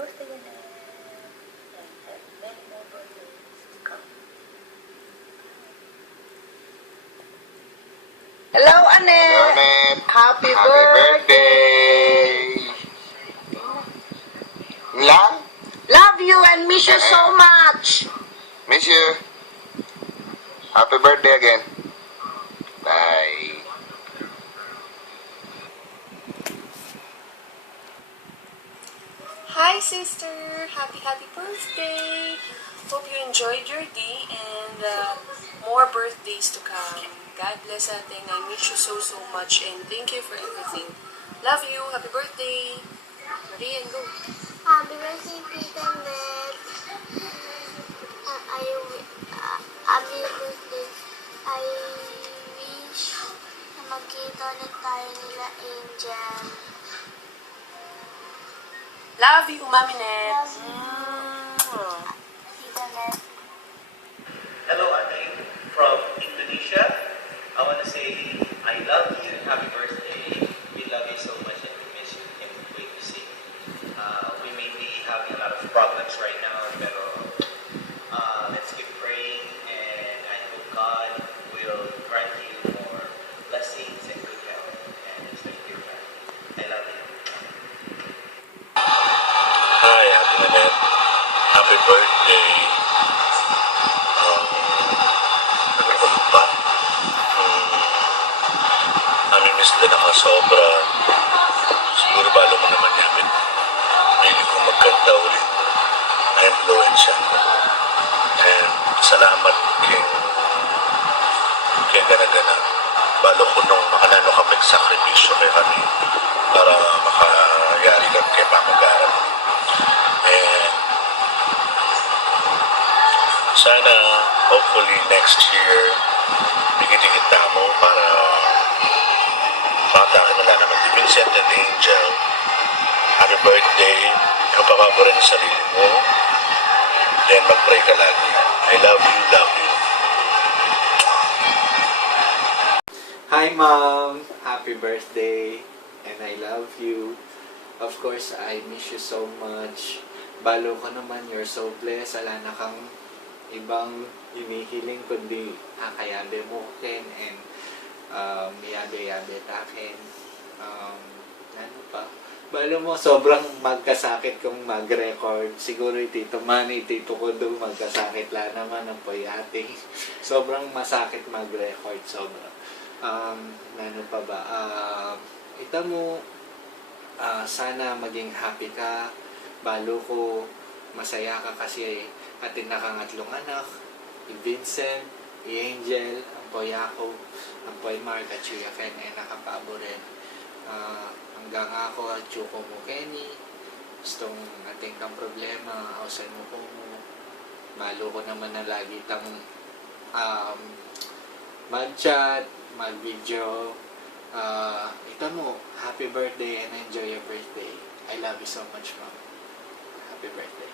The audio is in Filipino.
birthday again. And many more birthdays to come. Hello, Annette! Annette, Happy birthday! Lang? Love you and miss you so much! Miss you. Happy birthday again. Bye. Hi sister! Happy birthday! Hope you enjoyed your day and more birthdays to come. God bless ating. I miss you so much and thank you for everything. Love you! Happy birthday! Maria, go! Happy birthday, Tita Net. Happy birthday. I wish na magkita ulit tayo nila, Angel. Love you, Mami Net! Love you. Tita Net. Hello, Ate, from Indonesia. I want to say I love you and happy birthday. We love you so much and we miss you and we wait to see you. We may be having a lot of problems right now, pero let's keep praying and I hope God will grant you more blessings and good health and stay with your family. I love you. Hi, Ate Nanette. Happy birthday. Ano ba? Namimiss din ako sobra. Siguro balo mo naman yamin. Mahilig kong magkanta ulit. Na-influensya. And salamat kay Gana-Gana. Balo ko nung makanano kami sakripisyo kay kami para makayari kami kay Mama Gara. And sana hopefully next year digit-digit na mo para patakin mo na naman si Vincent and Angel. Happy birthday. Yung papaborin sa sarili mo. Then mag-pray ka lagi. I love you, love you. Hi Mom! Happy birthday! And I love you. Of course, I miss you so much. Balo ko naman, you're so blessed. Wala na kang ibang hinihiling kundi akayabe mo ken and yabe-yabe takin. Ano pa? Balo mo, sobrang magkasakit kung mag-record. Siguro Tito Manny, Tito ko doon magkasakit la naman ang poyating. Sobrang masakit mag-record, sobra. Ano pa ba? Ita mo, sana maging happy ka. Balo ko, masaya ka kasi atin na kang atlong anak. Si Vincent, si Angel, ang poy ako, ang poy Mark at Chuya Ken ay nakapabo rin. Hanggang ako at Chuko mo Kenny. Gustong ating kang problema, ausan mo ko mo. Balo ko naman na lagi tang mag-chat, mag-video. Ito mo, happy birthday and enjoy your birthday. I love you so much, Mom. Happy birthday.